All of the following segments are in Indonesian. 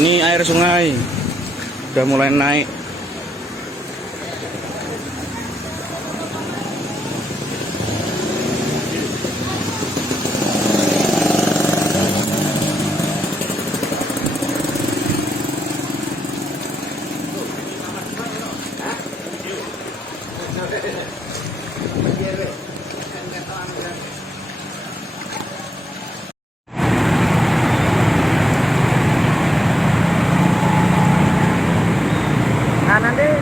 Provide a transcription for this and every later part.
Ini air sungai udah mulai naik. Kanan deh.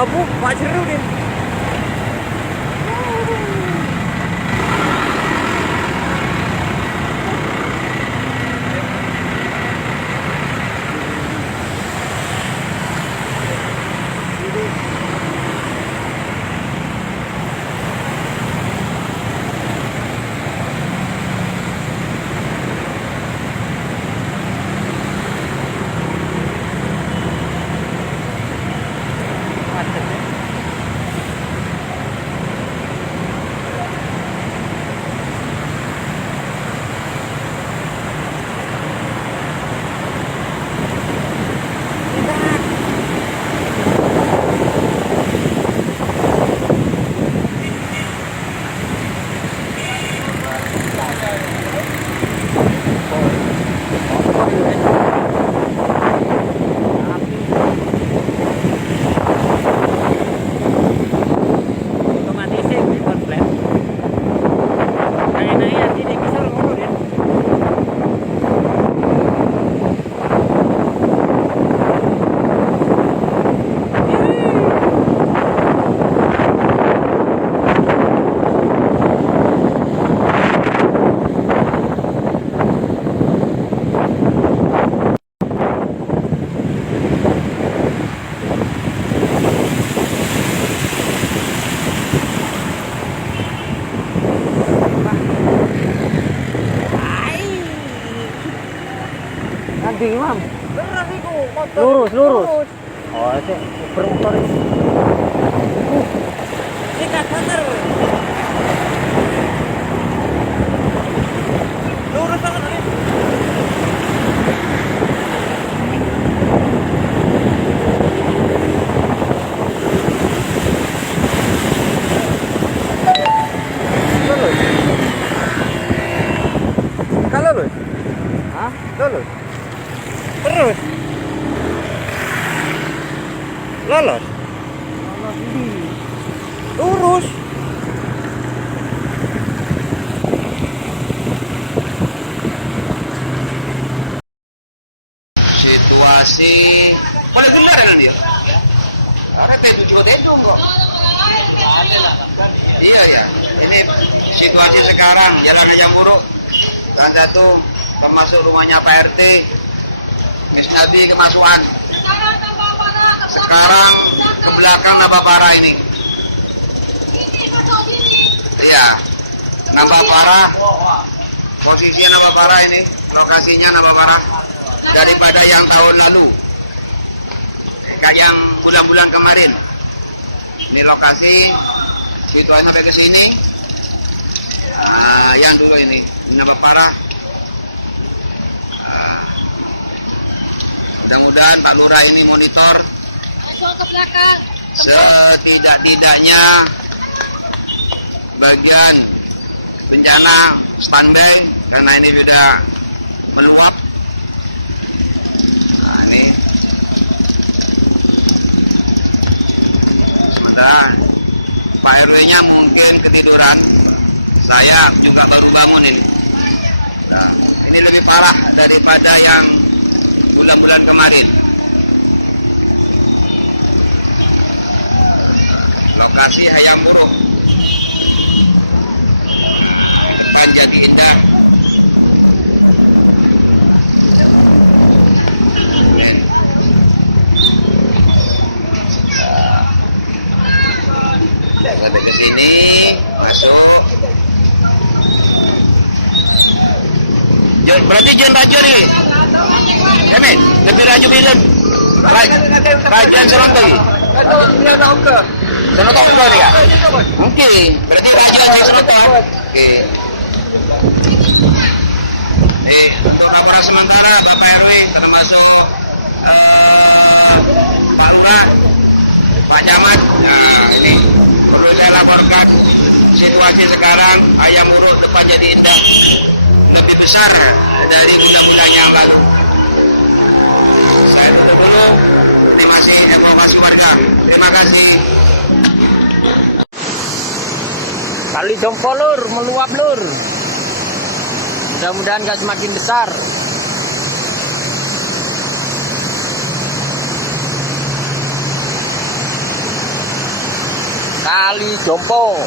Abu, Pak Jeru deh. Nanti Imam. Lurus, lurus. Oh, itu bermotor ini. Sikat motor. Lurus banget ini. Lurus. Kalau lurus. Hah? Lurus. Terus lolos lurus. Situasi paling benar kan dia karena tedu kok. Iya ya, ini situasi sekarang jalan yang buruk dan satu termasuk rumahnya Pak RT Misnabi kemasukan. Sekarang ke belakang nambah parah ini. Iya, nambah parah. Posisinya nambah parah ini, lokasinya nambah parah daripada yang tahun lalu. Kayak yang bulan-bulan kemarin. Ini lokasi situasi sampai ke sini. Yang dulu ini nambah parah. Mudah-mudahan Pak Lurah ini monitor setidak-tidaknya bagian bencana standby karena ini sudah meluap. Nah, ini sementara Pak RW-nya mungkin ketiduran, saya juga baru bangun ini. Nah, ini lebih parah daripada yang bulan-bulan kemarin. Lokasi Hayam Buruk, depan Jati Indah. Sampai ke sini masuk. Berarti jangan raju nih. Emin, lebih raju bilang. Rajan Seronto lagi. Seronto keluar ya? Oke, berarti raju Seronto. Oke. Untuk laporan sementara Bapak RW termasuk Pak Lurah, Pak Camat. Nah ini perlu saya laporkan situasi sekarang ayam uruk depan jadi indah lebih besar dari bulan-bulan yang lalu. Saya tutup dulu. Terima kasih evakuasi warga. Terima kasih. Kali Jompo lur, meluap lur. Mudah-mudahan gak semakin besar. Kali Jompo.